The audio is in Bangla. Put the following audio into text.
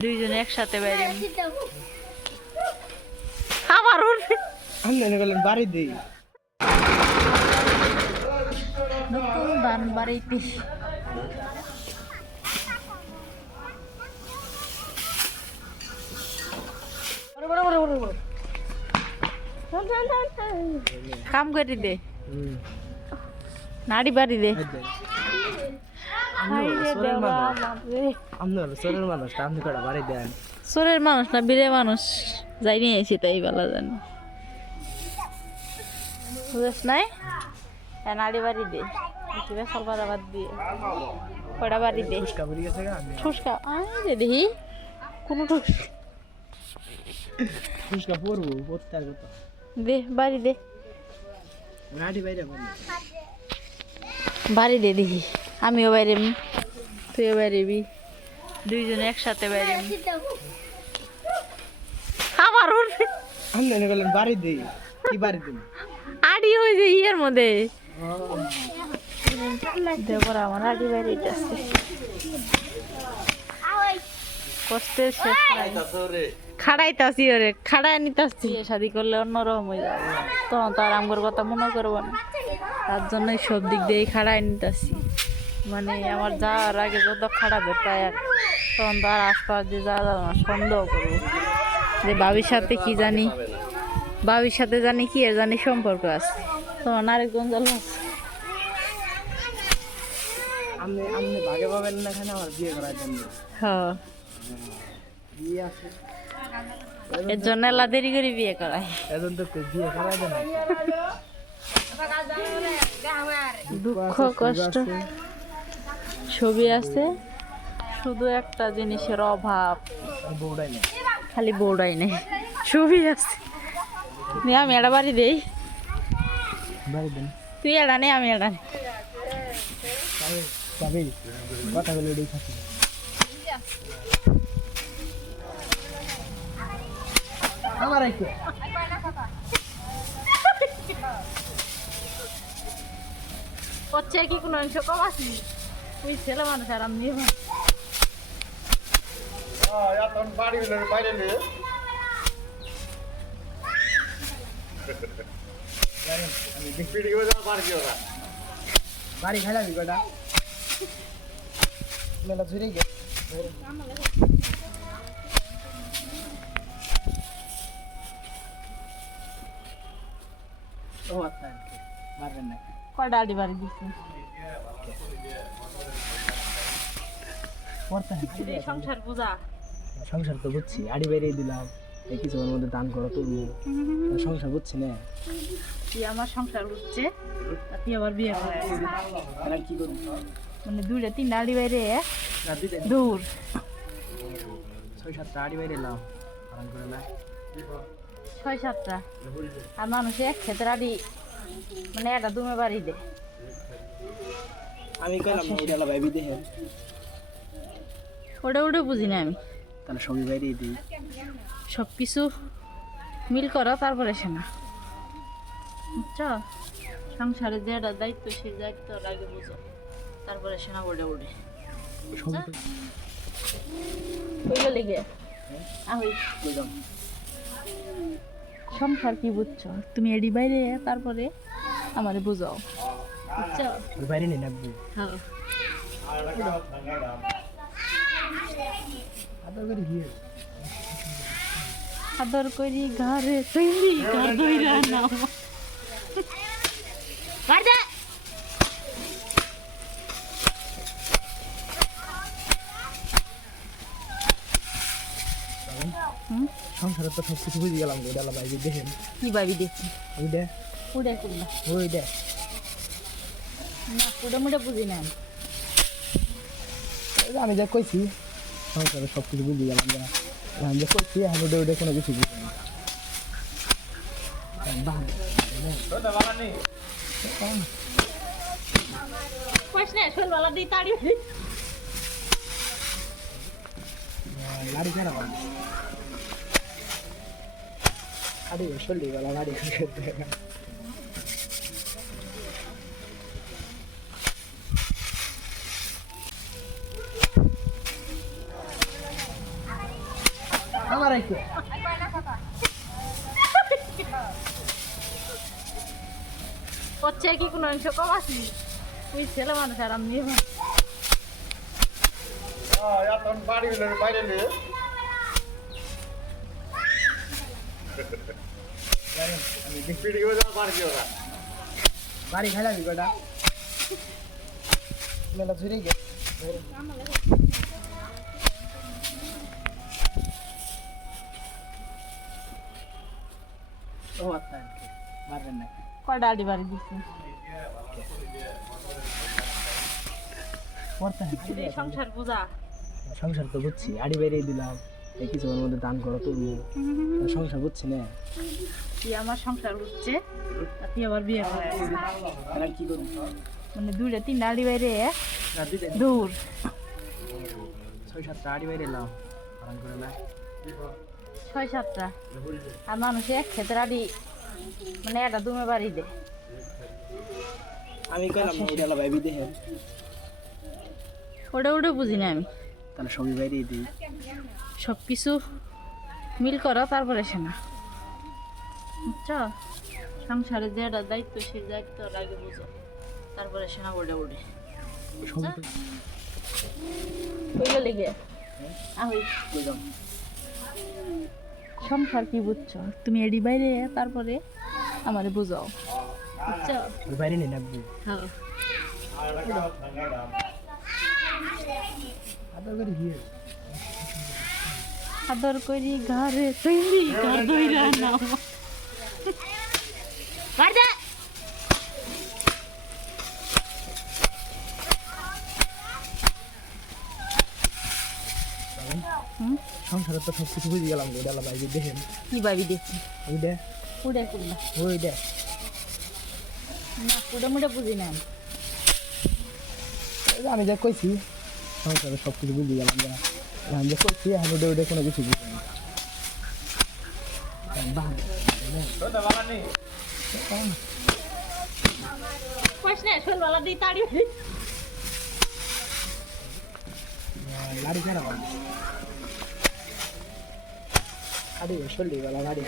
দুইজনে একসাথে বাইরে আবার উঠবে আমি মনে করলাম বাড়ি দিই। নতুন ধান বাড়িতে কাম করে দে। নাড়ি বাড়ি দে। হাই রে দেওয়া, বাপরে। আপনি হলো চোরের মানুষ কটা না বীরে মানুষ। যাই নিয়ে এসে তাই বেলা জানি বুঝেছ নাই? নাড়ি বাড়ি দে। আবার দিয়ে। কয়টা বাড়ি দে? ঠুসকা আয় রে দেখি। কোনো ঠুস ফুসকা পড়ব পড়তে আর কত। দে বাড়ি দে। রাডি বাইরে বলি বাড়ি দে দেখি। আমিও বাইরে তুইও বাইরেবি দুইজনে একসাথে বাইরে আবার উঠবে আমি করলাম বাড়ি দিই কি বাড়ি দিন আডি হয়ে যায় ইয়ের মধ্যে। দেবর আমার আডি বাইরে আসছে কষ্টের শেষ নাই। খাড়াইতাছি ওরে খাড়াই নিতাছি। শাদি করলে অন্যরকম হয়ে যাবে। তখন তো আর আমার কথা মনে করব না। তার জন্যই সব দিক দিয়ে খাড়াই নিতেছি। মানে আমার যাওয়ার আগে যত খাড়াবে তাই আর তখন তো আর আশপাশ দিয়ে যাওয়া যাবে না সন্দেহ করব। যে বাবির সাথে কি জানি বাবির সাথে জানি কি এর জানি সম্পর্ক আছে। তখন আরেকজন জল আছে আপনি আপনি ভাগে পাবেন না এখানে আমার বিয়ে করার জন্য। হ্যাঁ। বিয়ে আছে। এর জন্য এলা দেরি করে বিয়ে করায়। এখন তো বিয়ে দেয় না দুঃখ, কষ্ট। ছবি আছে, শুধু একটা জিনিসের অভাব। নেই খালি বউডাই নেই। ছবি আছে। আমি এটা বাড়ি দেই। তুই এটা নে, আমি এটা নে। যাবি কথা বলে আমার একটু হচ্ছে কি কোনো অংশ কম আছে? তুই ছেলে মানুষ আর আমি নিয়ে বাড়ি খাইলাবি কটা মেলা ধরে গে ও আচ্ছা মারবেন না আডি বাড়ি দিচ্ছি সংসার পূজা সংসার তো বুঝছি আড়ি বাইরে দিলাম। এই কিছুর মধ্যে দান করো তুলবো সংসার বুঝছি না। তুই আমার সংসার আর তুই আবার বিয়ে করে কি করব? মানে দুইটা তিনটা আড়ি বাইরে দূর। ছয় সাতটা আড়ি বাইরে এলাম আরাম করে না ছয় সাতটা। আর মানুষে এক ক্ষেত্রে আড়ি মানে একটা দুমে বাড়ি দে। আমি কইলাম না ওটা ভাবি দেখে ওটা ওটা বুঝি না আমি। তাহলে সবই বাইরে দিই। সব কিছু মিল করো তারপরে সে না। বুঝছ সংসারে যেটা দায়িত্ব সেই দায়িত্ব আগে বুঝো। তারপরে সেনা ওটা উঠে সবই তো কইলে লেগে কইলাম সংসার কি বুঝছ? তুমি এডি বাইরে তারপরে আমারে বুঝাও। বুঝছ? বাইরে নেই হ্যাঁ। আদর করে গিয়ে আদর করি ঘরে তৈরি ঘর ধরে নাও বাড়ি হুম সংসারে তো সব কিছু বুঝে গেলাম ওটা বাইরে দেখেন। কি ভাবি দেখি ওই দে। উড়ে করলাম ওই দে। না উড়ে মুড়ে বুঝি না আমি। যে কইছি সংসারে সব কিছু বুঝে গেলাম যা আমি যা কইছি আমি ওটা ওটা কোনো কিছু বুঝি না বাহ কইস না শোলবালা দিয়ে তাড়ি গাড়ি খারাপ গাড়ি চল্লি বেলা গাড়ি আমার একটু হচ্ছে কি কোনো অংশ কম আছে ওই ছেলে মানুষ আর আমি নিয়ে এখন বাড়ি বাইরে নিয়ে বাড়ি মেলা গে ও আচ্ছা মারবেন না। কয়টা আডি বাড়ি দিচ্ছি সংসার পূজা। সংসার তো বুঝছি আড়ি বাইরে দিলাম। এই মধ্যে দান করো সংসার বুঝছি না। আমার সংসার হচ্ছে? আর তুই আবার বিয়ে করে কি করব মানে দুইটা তিনটা আডি বাইরে। দূর। ছয় সাতটা আড়ি বাইরে এলাম। আরাম করে না। ছয় সাতটা। আর মানুষে এক ক্ষেত্রে আডি মানে একটা দুমে বাড়ি দে। আমি কইলাম না ওটা ভাইবি ওটা ওটা বুঝি না আমি। তাহলে সবই বাইরে দিই। সব কিছু মিল করো তারপরে সে না। বুঝছ সংসারে যেটা দায়িত্ব সেই দায়িত্ব আগে বুঝো। তারপরে সেনা লেগে? আহই বুঝলাম সংসার কি বুঝছ? তুমি এডি বাইরে তারপরে আমারে বুঝাও। বুঝছ বাইরে নিয়ে রাখব হ্যাঁ। আদর করে গিয়ে। আদর করি ঘরে তৈরি ঘর দইরা নাও বাড়ি হুম? সংসারে তো সব কিছু বুঝে গেলাম ওটা ভাইবি দেখেন। কি ভাবি দেখি ওই দে। উড়ে করলাম ওই দে। না উড়ে মুড়ে বুঝি না আমি যা কইছি সংসারে সব কিছু বুঝে গেলাম যা আমি যে কইছি আমি ওটা ওটা কোনো কিছু বুঝি না। না লাড়ি কেন আরে শরীর লাড়ি